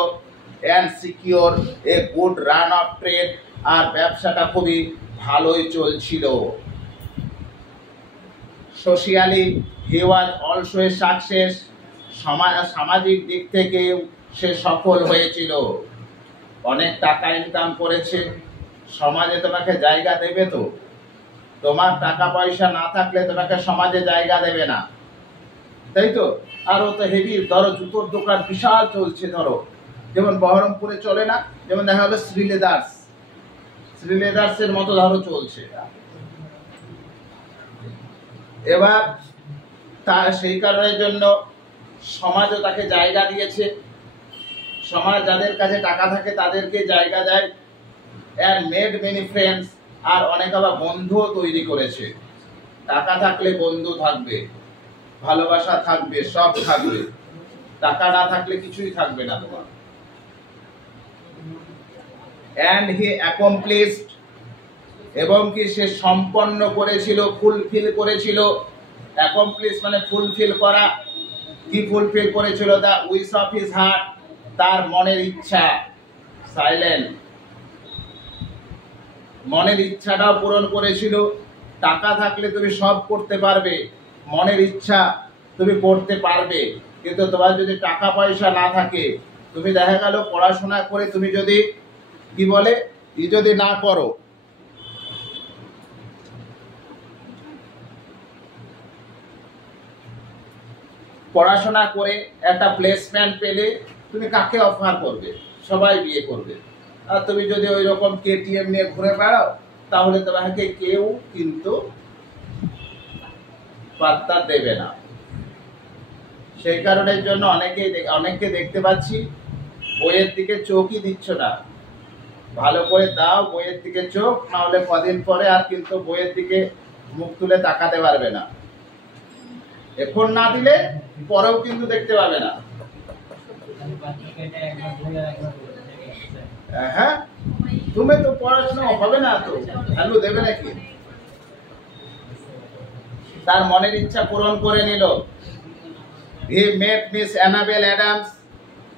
And secure a good run of trade, আর ব্যবসাটা খুবই ভালোই চলছিল। Socially he was also a success, সামাজিক দিক থেকে সে সফল হয়েছিল, অনেক টাকা ইনকাম করেছে। সমাজে তোমাকে জায়গা দেবে তো, তোমার টাকা পয়সা না থাকলে তোমাকে সমাজে জায়গা দেবে না, তাই তো। আর ও তো হেভি, ধরো জুতোর দোকান বিশাল চলছে, ধরো যেমন বহরমপুরে চলে না, যেমন দেখা হলো শ্রীলেদার্সের মতো ধরো চলছে। এবার সেই কারণের জন্য সমাজও তাকে জায়গা দিয়েছে, সমাজ যাদের কাছে টাকা থাকে তাদেরকে জায়গা দেয়। অ্যান্ড মেড মেনি ফ্রেন্ডস, আর অনেক আবার বন্ধুও তৈরি করেছে। টাকা থাকলে বন্ধু থাকবে, ভালোবাসা থাকবে, সব থাকবে। টাকা না থাকলে কিছুই থাকবে না তোমার। অ্যান্ড হি অ্যাকমপ্লিশড, এবং কি সে সম্পন্ন করেছিল, ফুলফিল করেছিল। অ্যাকমপ্লিশ মানে ফুলফিল করা। কি ফুলফিল করেছিল? The wish of his heart, তার মনের ইচ্ছা। সাইলেন্ট, মনের ইচ্ছাটাও পূরণ করেছিল। টাকা থাকলে তুমি সব করতে পারবে, মনের ইচ্ছা তুমি করতে পারবে, কিন্তু তোমার যদি টাকা পয়সা না থাকে, তুমি দেখা গেল পড়াশোনা করে তুমি যদি কি বলে যদি না করো, পড়াশোনা করে একটা প্লেসমেন্ট পেলে তুমি কাকে অফার করবে? সবাই বিয়ে করবে। আর তুমি যদি ওই রকম কেটিএম নিয়ে ঘুরে বেড়াও, তাহলে তোমাকে কেউ কিন্তু পাত্তা দেবে না। সেই কারণের জন্য অনেককে দেখতে পাচ্ছি বইয়ের দিকে চোখই দিচ্ছ না। ভালো করে দাও বইয়ের দিকে চোখ, না হলে কদিন পরে আর কিন্তু বইয়ের দিকে মুখ তুলে তাকাতে পারবে না। এখন না দিলে পরেও কিন্তু দেখতে পাবে না। হ্যাঁ, তুমি তো পড়াশোনা হবে না তো ভ্যালু দেবে নাকি? তার মনের ইচ্ছা পূরণ করে নিল। হি মেট মিস অ্যানাবেল অ্যাডামস,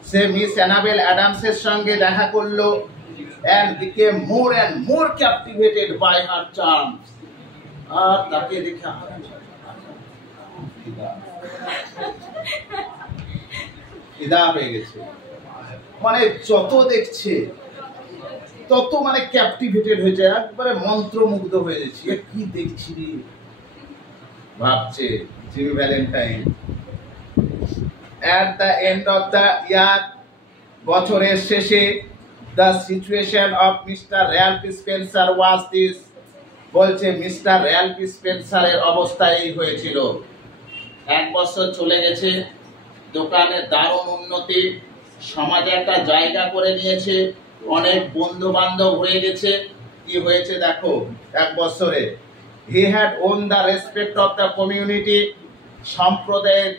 সে মিস অ্যানাবেল অ্যাডামসের সঙ্গে দেখা করলো। and became more and more captivated by her charms, আর তাকে দেখে ফিদা হয়ে গেছে, মানে যত দেখছে তত মানে ক্যাপটিভেটেড হয়ে যায়, একবারে মন্ত্রমুগ্ধ হয়ে যাচ্ছে, কি দেখছি রে ভাবছে Jimmy Valentine. At the end of the year, বছরের শেষে, the situation of Mr. Ralph Spencer was this, বলছে মিস্টার র্যালফ স্পেন্সারের অবস্থা এই হয়েছিল। এক বছর চলে গেছে, দোকানে দারুণ উন্নতি, সমাজে একটা জায়গা করে নিয়েছে, অনেক বন্ধু বান্ধব হয়ে গেছে। কি হয়েছে দেখো এক বছরে, he had won the respect of the community, সম্প্রদায়ের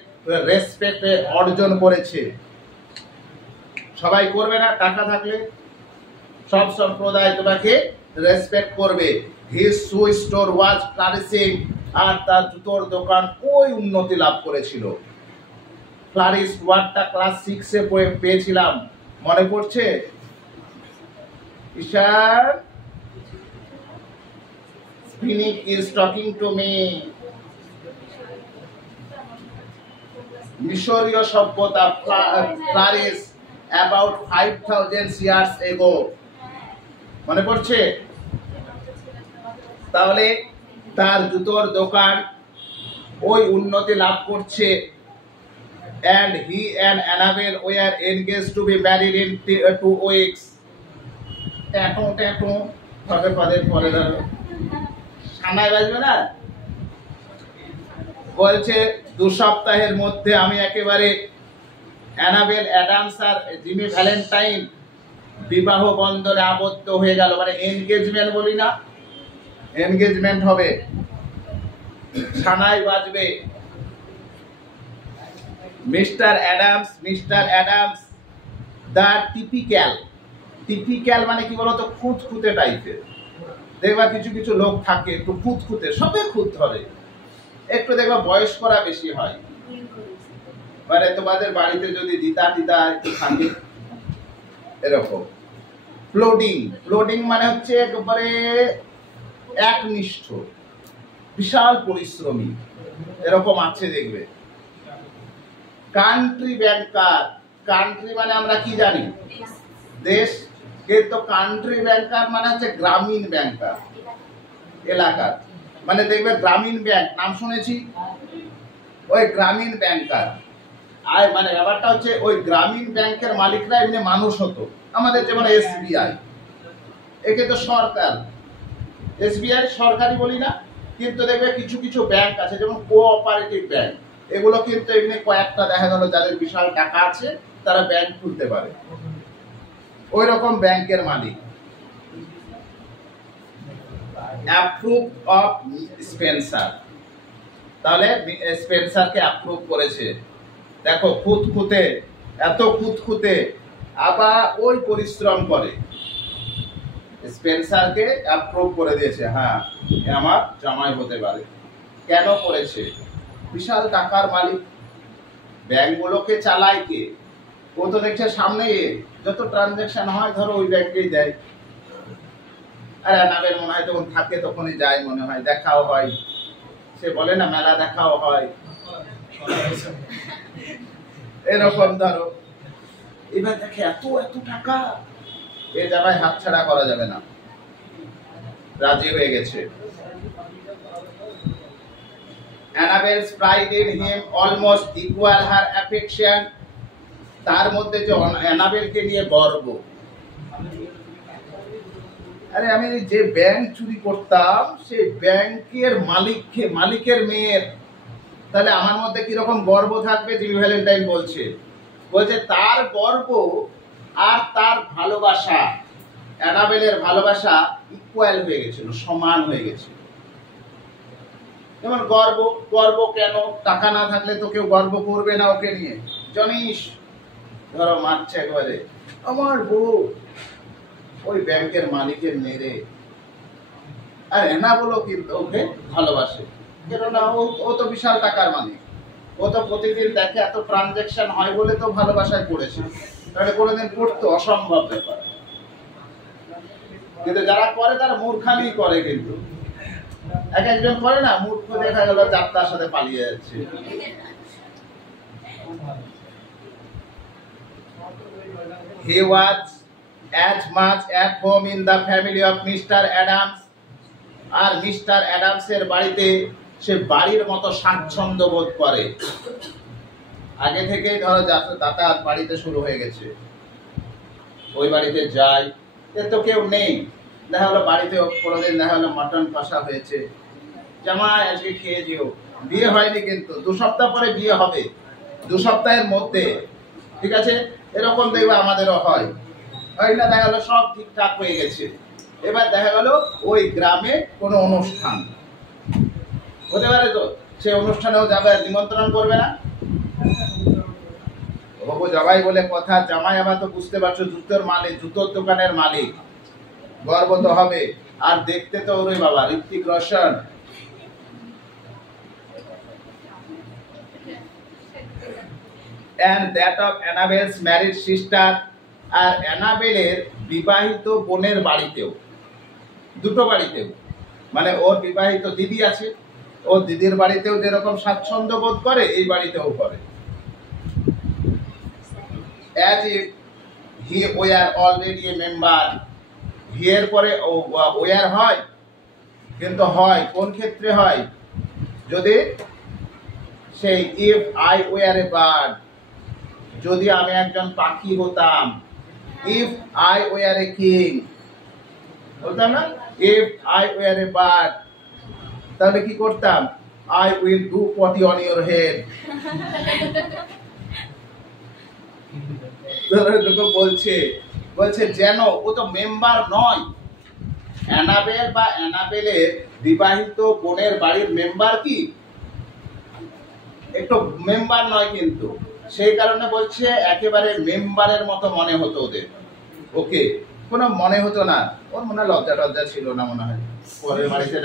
রেসপেক্ট অর্জন করেছে। সবাই করবে না, টাকা থাকলে সব সম্প্রদায় তোমাকে রেসপেক্ট করবে। his shoe store was flourishing, আর তার জুতোর দোকান ওই উন্নতি লাভ করেছিল। ফ্লারিশ ওয়ার্ডটা ক্লাস 6 এ পেয়েছিলাম, মনে পড়ছে? ঈশান, Spinning is talking to me. মিশরীয় সভ্যতা ফ্লারিশ about 5000 years ago, মনে পড়ছে? তাহলে তার জুতোর দোকান ওই উন্নতি লাভ করছে। and he and Annabelle were engaged to be married in 2 weeks. Tattoo tattoo পদে পদে পরে ধরো, সানাই বাজবে না? বলছে 2 সপ্তাহের মধ্যে আমি একেবারে অ্যানাবেল অ্যাডামস আর জিমি ভ্যালেন্টাইন বিবাহ বন্ধনে আবদ্ধ হয়ে গেল, মানে এনগেজমেন্ট বলি না, এনগেজমেন্ট হবে, সানাই বাজবে। মিস্টার অ্যাডামস দা টিপিক্যাল মানে কি বলতো, খুঁতখুঁতে টাইপের। দেখবা কিছু কিছু লোক থাকে একটু খুঁতখুঁতে, সবে খুঁত ধরে, একটু দেখবা বয়স্করা বেশি হয়, মানে তোমাদের বাড়িতে যদি দিদা একটু থাকে এরকম। প্লোডিং মানে হচ্ছে একবারে একনিষ্ঠ, বিশাল পরিশ্রমী, এরকম আছে দেখবে। কান্ট্রি ব্যাংকার, কান্ট্রি মানে আমরা কি জানি, দেশ, কিন্তু কান্ট্রি ব্যাংকার মানে হচ্ছে গ্রামীণ ব্যাংকার, এলাকার, মানে দেখবে গ্রামীণ ব্যাংক নাম শুনেছি, ওই গ্রামীণ ব্যাংকার। আর মানে ব্যাপারটা হচ্ছে ওই গ্রামীণ ব্যাংকের মালিকরা এমনি মানুষ হতো, আমাদের যেমন SBI, একে তো সরকার, SBI সরকারি বলি না, কিন্তু দেখবে কিছু কিছু ব্যাংক আছে যেমন কোঅপারেটিভ ব্যাংক, এগুলো কিন্তু এমনি কয়েকটা দেখা গেল যাদের বিশাল টাকা আছে তারা ব্যাংক খুলতে পারে, ওই রকম ব্যাংকের মালিক। অ্যাপ্রুভ অফ স্পেন্সার, তাহলে স্পেন্সারকে অ্যাপ্রুভ করেছে। দেখো খুঁতখুঁতে, এত খুঁতখুঁতে, আবার ওই পরিশ্রম করে, স্পেন্সারকে অ্যাপ্রুভ করে দিয়েছে, হ্যাঁ আমার জামাই হতে পারে। কেন করেছে? বিশাল টাকার মালিক, ব্যাংকগুলোকে চালায় কে? ও তো দেখছে সামনে যত ট্রানজাকশন হয় ধরো ওই ব্যাংকেই দেয়, আর অ্যানাবেল মনে হয় যখন থাকে তখনই যায়, মনে হয় দেখাও হয়, সে বলে না মেলা দেখাও হয়, এরকম ধরো। এবার দেখে এত টাকা, এ জায়গায় হাতছাড়া করা যাবে না, রাজি হয়ে গেছে। Annabelle's pride in him almost equal her affection, তার মধ্যে যে অ্যানাবেলকে নিয়ে গর্ব, আরে আমি যে ব্যাংক চুরি করতাম সেই ব্যাংকের মালিকের মেয়ের, তাহলে আমার মধ্যে কিরকম গর্ব থাকবে? জিমি ভ্যালেন্টাইন বলছে তার গর্ব আর তার ভালোবাসা, অ্যানাবেলের ভালোবাসা ইকুয়াল হয়ে গেছিল, সমান হয়ে গেছিল। যেমন গর্ব কেন? টাকা না থাকলে তো কেউ গর্ব করবে না ওকে নিয়ে, জানিস, ধরো মারছে একবারে, আমার বউ ওই ব্যাংকের মালিকের মেরে, আর অ্যানাবেলও কিন্তু ওকে ভালোবাসে, কেননা ও তো বিশাল টাকার মালিক, ও তো প্রতিদিন দেখে এত ট্রানজাকশন হয় বলে তো ভালোবাসায় পড়েছে, তাহলে কোনোদিন পড়তো অসম্ভব ব্যাপার। কিন্তু যারা করে তারা মূর্খামি করে, কিন্তু এক একজন করে না, মূর্খ দেখা গেল যাত্রার সাথে পালিয়ে যাচ্ছে। He was as much at home in the family of Mr. Adams, আর মিস্টার অ্যাডামসের বাড়িতে সে বাড়ির মতো স্বাচ্ছন্দ্য বোধ করে। আগে থেকেই ধরো যাতায়াত বাড়িতে শুরু হয়ে গেছে, ওই বাড়িতে যাই, এর তো কেউ নেই, দেখা হলো বাড়িতে কোনোদিন দেখা হলো মটন কষা হয়েছে, জামাই আজকে খেয়ে যেও। বিয়ে হয়নি কিন্তু 2 সপ্তাহ পরে বিয়ে হবে, 2 সপ্তাহের মধ্যে, ঠিক আছে? এরকম দেখবে আমাদেরও হয় না, দেখা গেলো সব ঠিকঠাক হয়ে গেছে। এবার দেখা গেল ওই গ্রামে কোনো অনুষ্ঠান হতে পারে, তো সেই অনুষ্ঠানেও যাবে, নিমন্ত্রণ করবে না? বাবু জামাই বলে কথা, জামাই আবার তো বুঝতে পারছো জুতোর মালিক, জুতোর দোকানের মালিক, গর্ব তো হবে। আর দেখতে তো ওরে বাবা Hrithik Roshan. And that of Annabel's married sister, আর অ্যানাবেলের বিবাহিত বোনের বাড়িতেও, দুটো বাড়িতেও, মানে ওর বিবাহিত দিদি আছে, ওর দিদির বাড়িতেও যেরকম স্বাচ্ছন্দ্য বোধ করে, এই বাড়িতেও করে। As if he were already a member, he এর পরে ওয়ার হয়, কিন্তু হয় কোন ক্ষেত্রে হয়? যদি সেই if I were a bird, যদি আমি একজন পাখি হতাম, if I were a king, বলতাম না? if I were a bird, তাহলে কি করতাম? I will do potty on your head। বলছে যেন ও তো মেম্বার নয়, অ্যানাবেল বা অ্যানাবেলের বিবাহিত বোনের বাড়ির মেম্বার কি একটু মেম্বার নয়, কিন্তু সেই কারণে বলছে একেবারে মেম্বারের মতো মনে হতো ওদের, ওকে কোনো মনে হতো না, ওর মনে লজ্জা টজ্জা ছিল না মনে হয়, পরের বাড়িতে